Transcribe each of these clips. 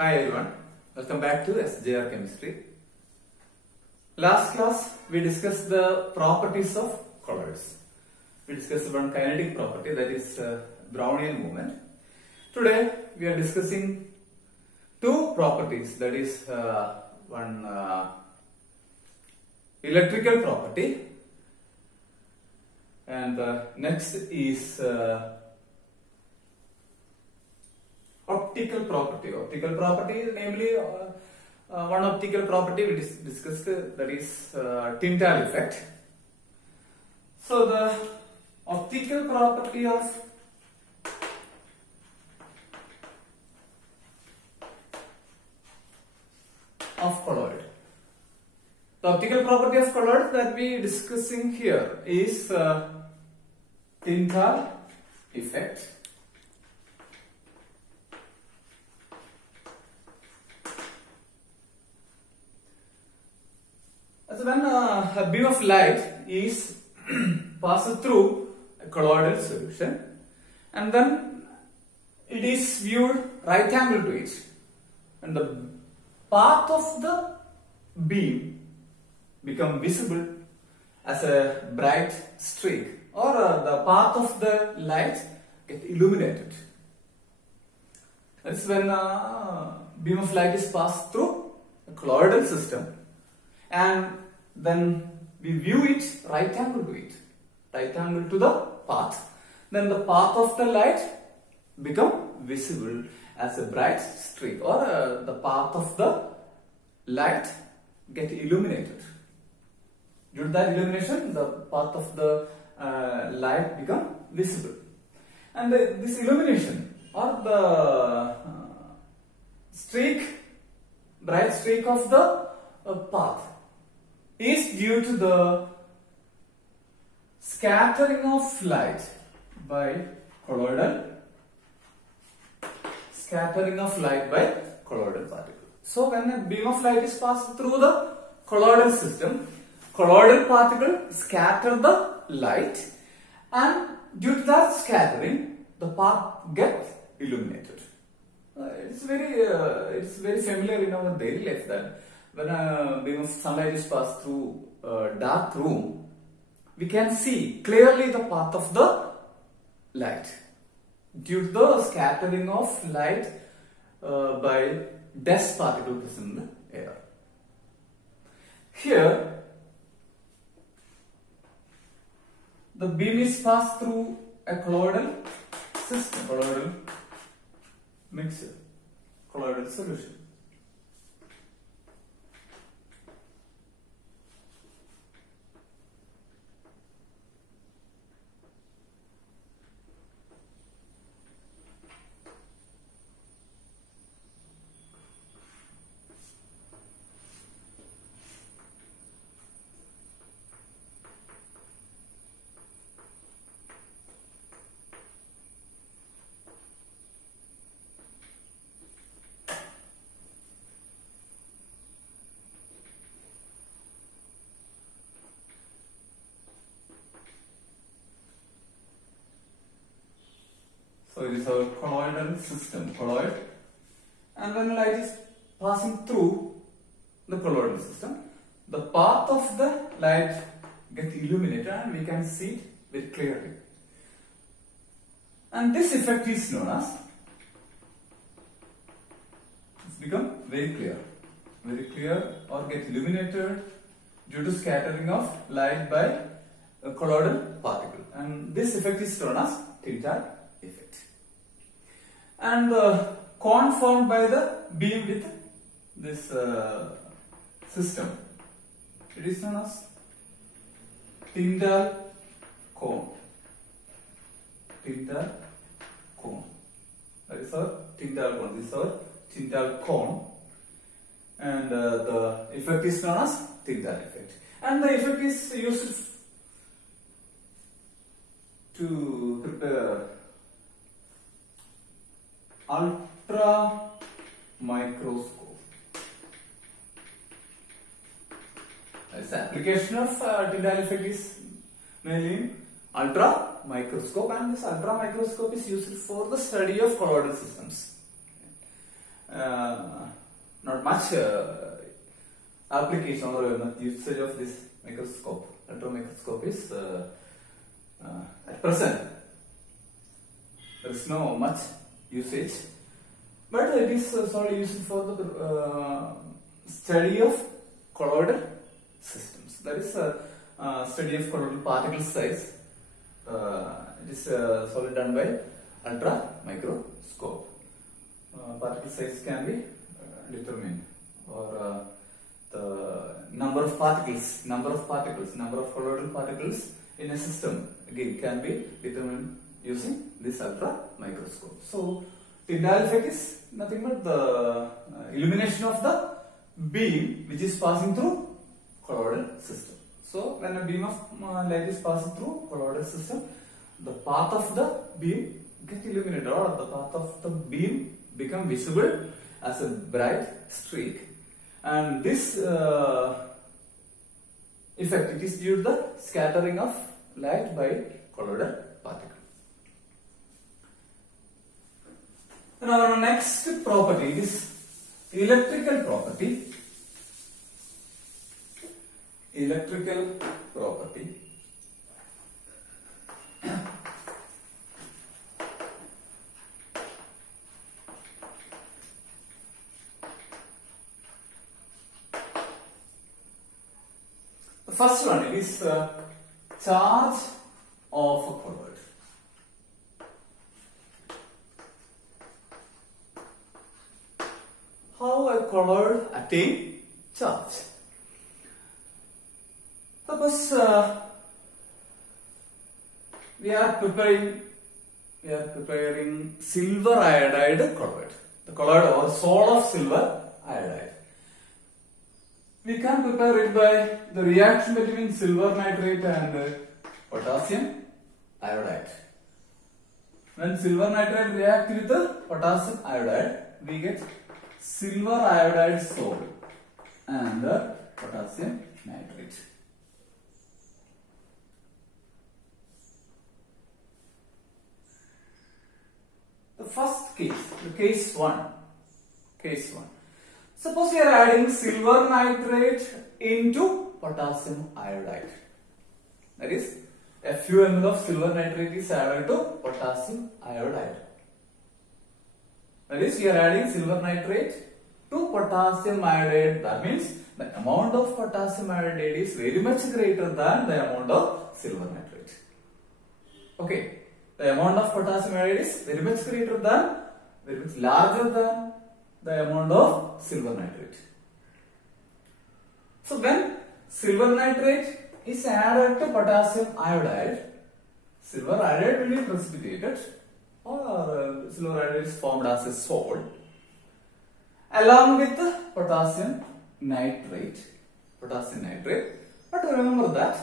Hi everyone, welcome back to SJR Chemistry. Last class we discussed the properties of colloids. We discussed one kinetic property, that is Brownian movement. Today we are discussing two properties, that is one electrical property and next is optical property. Optical property is namely one optical property we discussed, that is Tyndall effect. So the optical property of colloid. The optical property of colloid that we are discussing here is Tyndall effect. So when a beam of light is passed through a colloidal solution and then it is viewed right angle to it, and the path of the beam become visible as a bright streak, or the path of the light get illuminated. That's when a beam of light is passed through a colloidal system and then we view it right angle to it, right angle to the path. Then the path of the light become visible as a bright streak, or the path of the light get illuminated. Due to that illumination, the path of the light become visible, and this illumination or the streak, bright streak of the path is due to the scattering of light by colloidal particle. So when a beam of light is passed through the colloidal system, colloidal particle scatter the light, and due to that scattering, the path gets illuminated. It's very familiar in our daily life that when a beam of sunlight is passed through a dark room, we can see clearly the path of the light due to the scattering of light by dust particles present in the air. Here, the beam is passed through a colloidal system, colloidal mixture, colloidal solution. So it is our colloidal system, colloid, and when light is passing through the colloidal system, the path of the light gets illuminated and we can see it very clearly. And this effect is known as, it's become very clear or get illuminated due to scattering of light by a colloidal particle, and this effect is known as Tyndall effect. And the cone formed by the beam with this system, it is known as Tyndall cone. Tyndall cone. That is our Tyndall cone. This is our Tyndall cone, and the effect is known as Tyndall effect. And the effect is used to prepare ultra microscope. This application of Tyndall effect is mainly in ultra microscope, and this ultra microscope is used for the study of colloidal systems. not much application or usage of this microscope. Electron microscope is at present there is no much usage, but it is solely used for the study of colloidal systems. That is study of colloidal particle size. It is solely done by ultra microscope. Particle size can be determined, or the number of particles, number of colloidal particles in a system again can be determined using this ultra microscope. So Tyndall effect is nothing but the illumination of the beam which is passing through colloidal system. So when a beam of light is passing through colloidal system, the path of the beam gets illuminated, or the path of the beam become visible as a bright streak, and this effect, it is due to the scattering of light by colloidal particle. And our next property is electrical property. Electrical property. The first one is charge of a colloid. How a colloid attain charge? Suppose we are preparing silver iodide colloid. The colloid or soul of silver iodide. We can prepare it by the reaction between silver nitrate and potassium iodide. When silver nitrate reacts with the potassium iodide, we get silver iodide salt and the potassium nitrate. The first case, the case 1. Suppose we are adding silver nitrate into potassium iodide. That is, a few ml of silver nitrate is added to potassium iodide. That is, we are adding silver nitrate to potassium iodide. That means the amount of potassium iodide is very much greater than the amount of silver nitrate. Okay, the amount of potassium iodide is very much larger than the amount of silver nitrate. So when silver nitrate is added to potassium iodide, silver iodide will be precipitated, or silver iodide is formed as a salt along with potassium nitrate. But remember that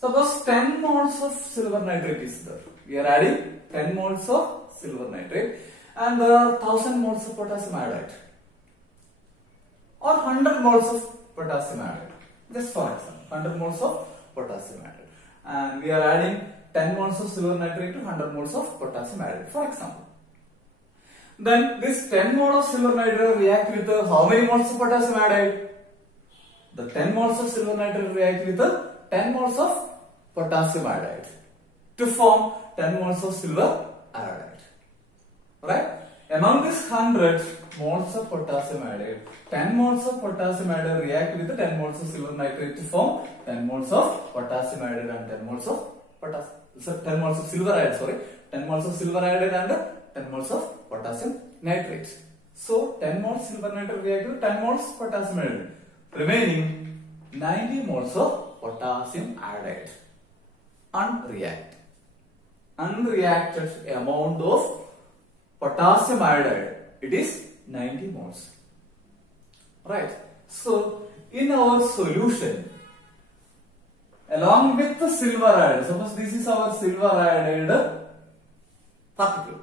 suppose 10 moles of silver nitrate is there. We are adding 10 moles of silver nitrate and there are 1000 moles of potassium iodide or 100 moles of potassium iodide. Just for example, 100 moles of potassium iodide, and we are adding 10 moles of silver nitrate to 100 moles of potassium iodide, for example. Then this 10 moles of silver nitrate react with how many moles of potassium iodide? The 10 moles of silver nitrate react with 10 moles of potassium iodide to form 10 moles of silver iodide. Right? Among this 100 moles of potassium iodide, 10 moles of potassium iodide react with 10 moles of silver nitrate to form 10 moles of potassium iodide and 10 moles of silver iodide, sorry. 10 moles of silver iodide and 10 moles of potassium nitrate. So 10 moles silver nitrate react with 10 moles potassium iodide. Remaining 90 moles of potassium iodide. Unreacted amount of potassium iodide, it is 90 moles. Right. So in our solution, along with the silver iodide, suppose this is our silver iodide particle.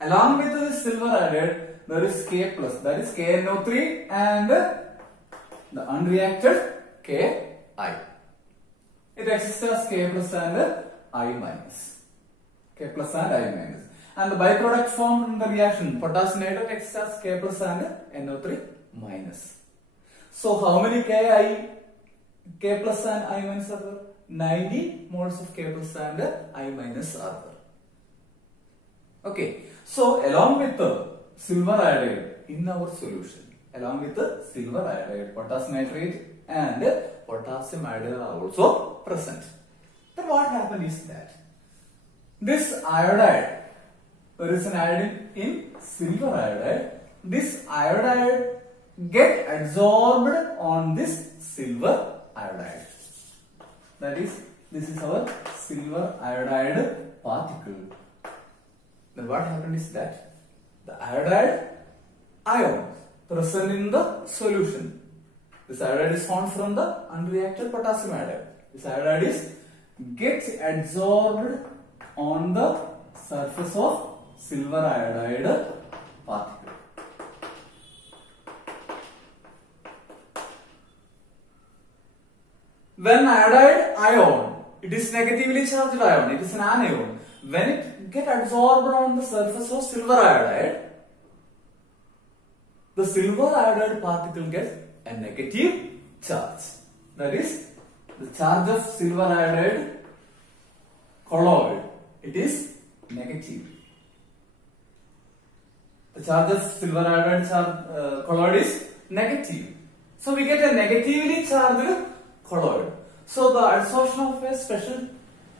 Along with the silver iodide, there is K plus, that is KNO3 and the unreacted Ki. It exists as K plus and I minus. K plus and I minus. And the byproduct formed in the reaction, potassium nitrate acts as K plus and NO3 minus. So how many K plus and I minus are there? 90 moles of K plus and I minus are there. Okay. So along with the silver iodide in our solution, along with the silver iodide, potassium nitrate and potassium iodide are also present. Then what happened is that this iodide, there is an iodine in silver iodide, this iodide get absorbed on this silver iodide. That is, this is our silver iodide particle. Then what happened is that the iodide ion present in the solution, this iodide is formed from the unreacted potassium iodide. This iodide is gets absorbed on the surface of silver iodide particle. When iodide ion, it is negatively charged ion, it is an anion. When it get absorbed on the surface of silver iodide, the silver iodide particle gets a negative charge. That is, the charge of silver iodide colloid, it is negative. The charge of silver iodide colloid is negative. So we get a negatively charged colloid. So the adsorption of a special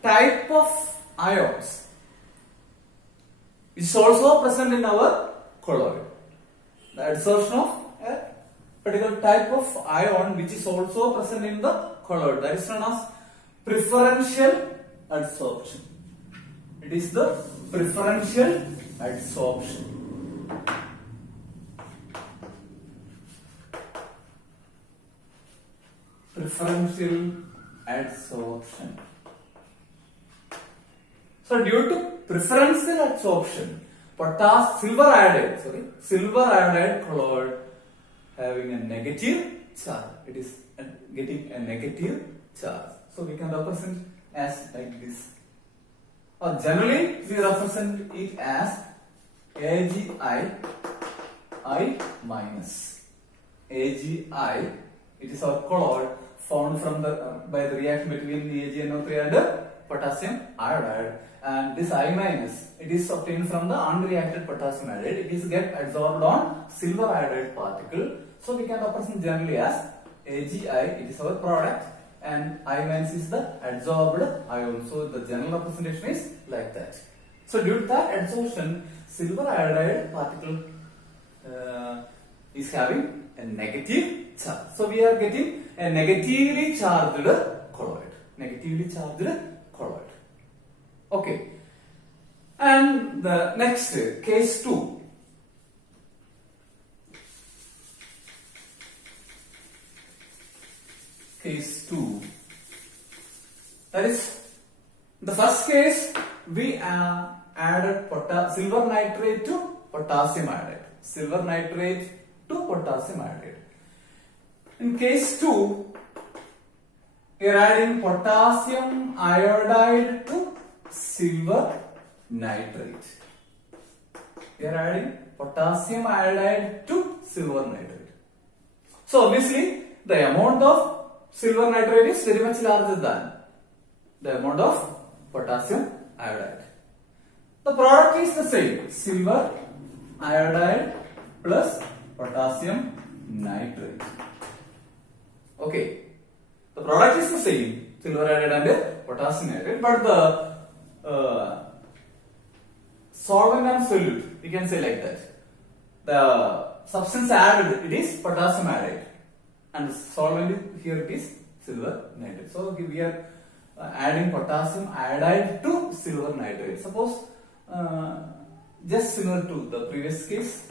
type of ions is also present in our colloid. The adsorption of a particular type of ion which is also present in the colloid, that is known as preferential adsorption. It is the preferential adsorption. Preferential adsorption. So due to preferential adsorption, silver iodide colloid having a negative charge. It is getting a negative charge. So we can represent as like this. Or generally we represent it as AgI I minus. AgI, it is our colloid formed from the by the reaction between the AgNO3 and potassium iodide, and this I minus, it is obtained from the unreacted potassium iodide. It is get absorbed on silver iodide particle. So we can represent generally as AgI, it is our product, and I minus is the adsorbed ion. So the general representation is like that. So due to that adsorption, silver iodide particle is having a negative charge. So we are getting a negatively charged colloid. Negatively charged colloid. Okay. And the next, case 2. Case 2. That is, the first case we added silver nitrate to potassium iodide. Silver nitrate to potassium iodide. In case 2, we are adding potassium iodide to silver nitrate. We are adding potassium iodide to silver nitrate. So obviously the amount of silver nitrate is very much larger than the amount of potassium iodide. The product is the same, silver iodide plus potassium nitrate. Okay, the product is the same, silver iodide and potassium nitrate, but the solvent and solute, we can say like that. The substance added, it is potassium iodide, and the solvent here it is silver nitrate. So we are adding potassium iodide to silver nitrate. Suppose just similar to the previous case,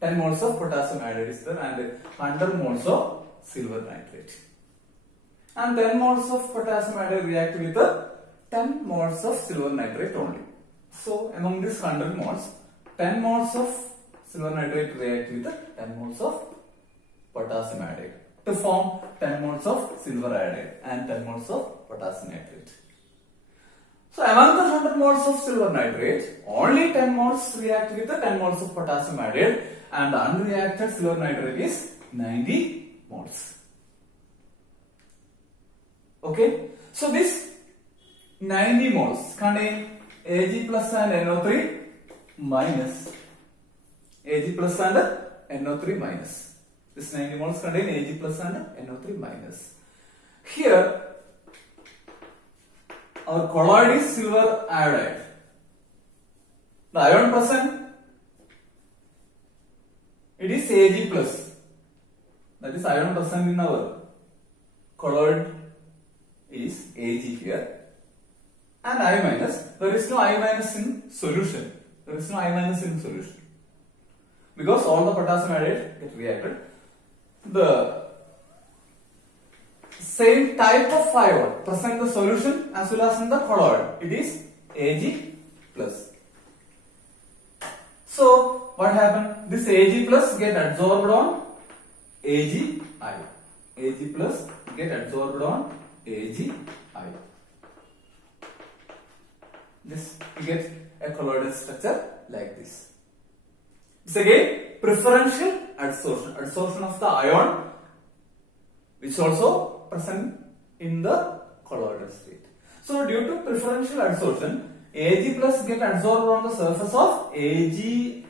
10 moles of potassium iodide is there and 100 moles of silver nitrate. And 10 moles of potassium iodide react with 10 moles of silver nitrate only. So among this 100 moles, 10 moles of silver nitrate react with 10 moles of potassium iodide to form 10 moles of silver iodide and 10 moles of potassium nitrate. So among the 100 moles of silver nitrate, only 10 moles react with the 10 moles of potassium iodide, and the unreacted silver nitrate is 90 moles. Okay, so this 90 moles contain Ag plus and NO3 minus. Ag plus and NO3 minus. This 90 moles contain Ag plus and NO3 minus. Here, our colloid is silver iodide. The ion present, it is Ag plus. That is ion present in our colloid is Ag here. And I minus. There is no I minus in solution. There is no I minus in solution. Because all the potassium iodide get reacted. The same type of ion present in the solution as well as in the colloid. It is Ag plus. So what happened? This Ag plus get absorbed on Agi. Ag plus get absorbed on Agi. This you get a colloidal structure like this. It's again preferential adsorption. Adsorption of the ion which also present in the colloidal state. So due to preferential adsorption, Ag plus get absorbed on the surface of Agi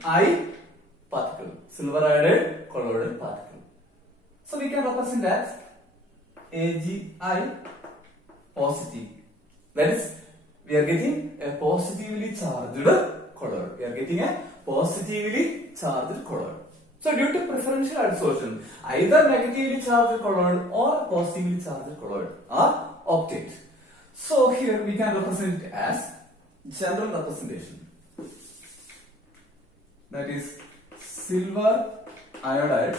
particle, silver iodide colloidal particle. So we can represent as Agi positive. That is, we are getting a positively charged colloid. We are getting a positively charged colloid. So due to preferential adsorption, either negatively charged colloid or positively charged colloid are obtained. So here we can represent it as general representation. That is silver iodide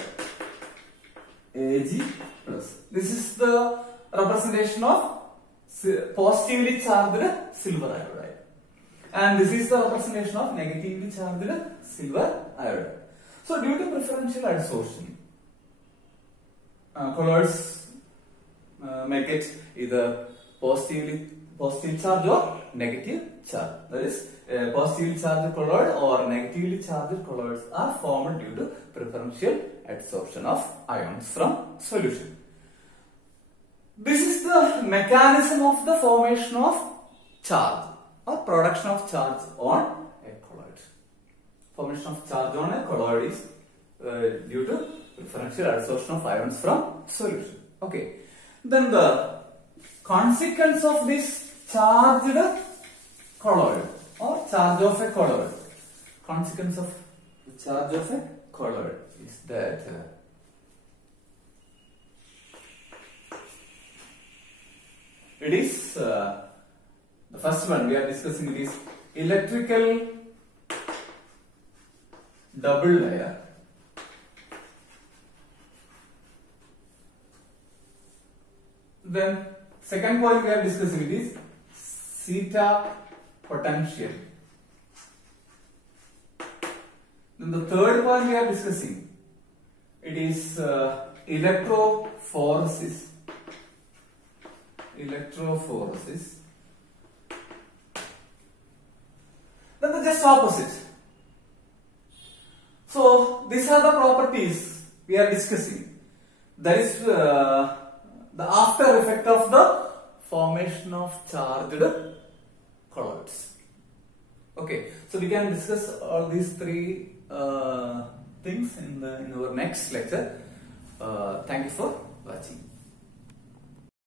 Ag plus. This is the representation of positively charged silver iodide, and this is the representation of negatively charged silver iodide. So due to preferential adsorption, colloids make it either positive charge or negative charge. That is, positively charged colloid or negatively charged colloids are formed due to preferential adsorption of ions from solution. This is the mechanism of the formation of charge or production of charge on a colloid. Formation of charge on a colloid is due to preferential adsorption of ions from solution. Okay. Then the consequence of this charged colloid or charge of a colloid. Consequence of the charge of a colloid is that it is the first one we are discussing. It is electrical double layer. Then second point we are discussing it is zeta potential. Then the third point we are discussing, it is electrophoresis. Electrophoresis. Then the just opposite. So these are the properties we are discussing. That is the after effect of the formation of charged colloids. Okay, so we can discuss all these three things in our next lecture. Thank you for watching.